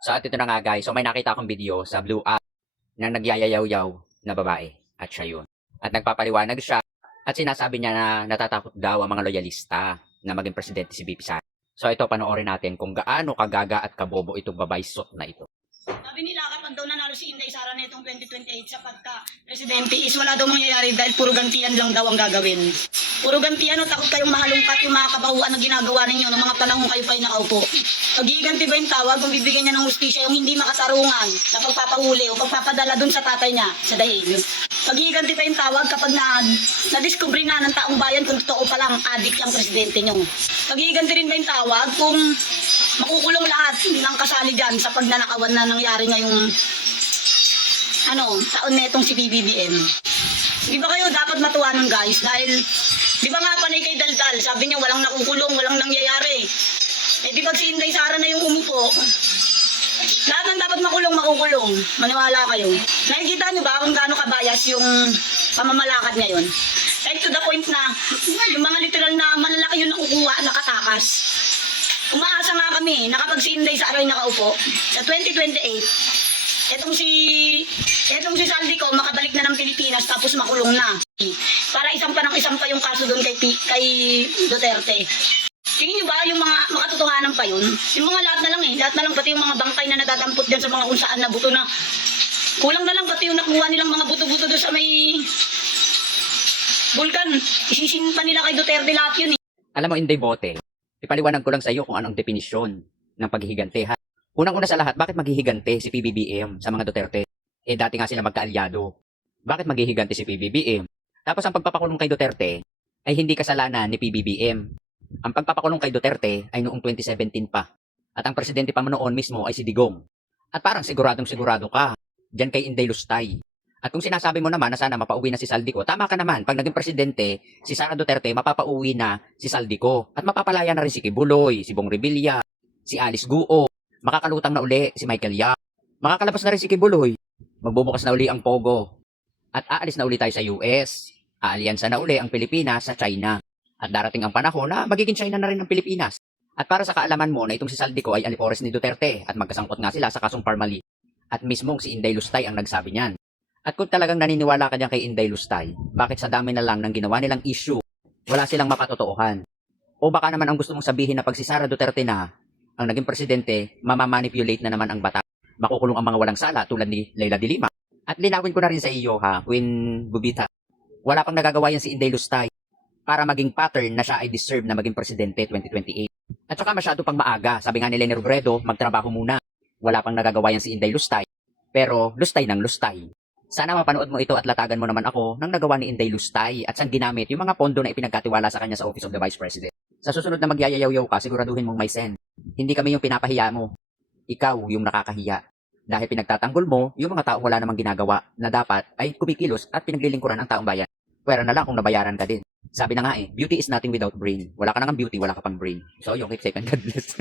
So at ito na nga guys, so may nakita akong video sa Blue App na nagyayayaw-yaw na babae at siya yun. At nagpapaliwanag siya at sinasabi niya na natatakot daw ang mga loyalista na maging presidente si VP Sara. So ito panoorin natin kung gaano kagaga at kabobo itong babaysot na ito. Sabi nila kapag daw nanalo si Inday Sara netong 2028 sa pagka-presidente is wala daw mangyayari dahil puro gantian lang daw ang gagawin. Puro gantian o takot kayong mahalungkat yung mga kabahuan na ginagawa ninyo ng mga panahon kayo pa'y nakaupo. Pag-iiganti ba yung tawag kung bibigyan niya ng hustisya yung hindi makatarungan na pagpapahuli o pagpapadala dun sa tatay niya sa dahil. Pag-iiganti pa yung tawag kapag na-discovery na ng taong bayan kung totoo palang adik ang presidente niyo. Pag-iiganti rin ba yung tawag kung makukulong lahat ng kasali dyan sa pagnanakawan na nangyari ngayong taon na itong si PBBM. Di ba kayo dapat matuwa nun guys? Dahil di ba nga panay kay Daldal, sabi niya walang nakukulong, walang nangyayari. Eh di ba si Inday Sara na yung umupo? Lahat ng dapat makukulong. Maniwala kayo. Nakikita niyo ba kung gaano kabayas yung pamamalakad ngayon? Like to the point na yung mga literal na malalaki yung nakukuha, nakatakas. Umaasa nga kami na kapag si Inday Sara ay nakaupo sa 2028, etong si Saldi ko makabalik na ng Pilipinas tapos makulong na. Para isang pa yung kaso doon kay Duterte. Tingin niyo ba yung mga makatotohanan pa yun? Yung mga lahat na lang pati yung mga bangkay na natatampot dyan sa mga kung saan na buto na. Kulang na lang pati yung nakuha nilang mga buto-buto doon sa may bulkan. Isisimpan nila kay Duterte lahat yun eh. Alam mo Inday Bote, ipaliwanag ko lang sa iyo kung anong definisyon ng paghihigante ha. Unang-una sa lahat, bakit maghihigante si PBBM sa mga Duterte? Eh dati nga sila magkaalyado. Bakit maghihigante si PBBM? Tapos ang pagpapakulong kay Duterte ay hindi kasalanan ni PBBM. Ang pagpapakulong kay Duterte ay noong 2017 pa. At ang presidente pa noon mismo ay si Digong. At parang siguradong-sigurado ka diyan kay Inday Lustay. At kung sinasabi mo naman na sana mapauwi na si Saldico, tama ka naman. Pag naging presidente, si Sara Duterte, mapapauwi na si Saldico. At mapapalaya na rin si Kibuloy, si Bong Revilla, si Alice Guo. Makakalutang na uli si Michael Yap. Makakalabas na rin si Kibuloy. Magbubukas na uli ang Pogo. At aalis na uli tayo sa US. Aalyansa na uli ang Pilipinas sa China. At darating ang panahon na magiging China na rin ang Pilipinas. At para sa kaalaman mo na itong si Saldico ay alipores ni Duterte at magkasangkot nga sila sa kasong Parmali. At mismong si Inday Lustay ang nagsabi niyan. At kung talagang naniniwala ka diyan kay Inday Lustay, bakit sa dami na lang ng ginawa nilang issue, wala silang mapatotoohan? O baka naman ang gusto mong sabihin na pag si Sara Duterte na ang naging presidente, mamamanipulate na naman ang bata. Makukulong ang mga walang sala tulad ni Leila de Lima. At linawin ko na rin sa iyo ha, Queen Bubita. Wala pang nagagawa yan si Inday Lustay para maging pattern na siya ay deserve na maging presidente 2028. At saka masyado pang maaga. Sabi nga ni Leni Robredo, magtrabaho muna. Wala pang nagagawa yan si Inday Lustay. Pero lustay ng lustay. Sana mapanood mo ito at latagan mo naman ako ng nagawa ni Inday Lustay at saan ginamit yung mga pondo na ipinagkatiwala sa kanya sa Office of the Vice President. Sa susunod na magyayayaw ka, siguraduhin mong may send. Hindi kami yung pinapahiya mo. Ikaw yung nakakahiya. Dahil pinagtatanggol mo yung mga tao wala namang ginagawa na dapat ay kumikilos at pinaglilingkuran ang taong bayan. Pwera na lang kung nabayaran ka din. Sabi na nga beauty is nothing without brain. Wala ka nang beauty, wala ka pang brain. So, yung keep safe and God bless.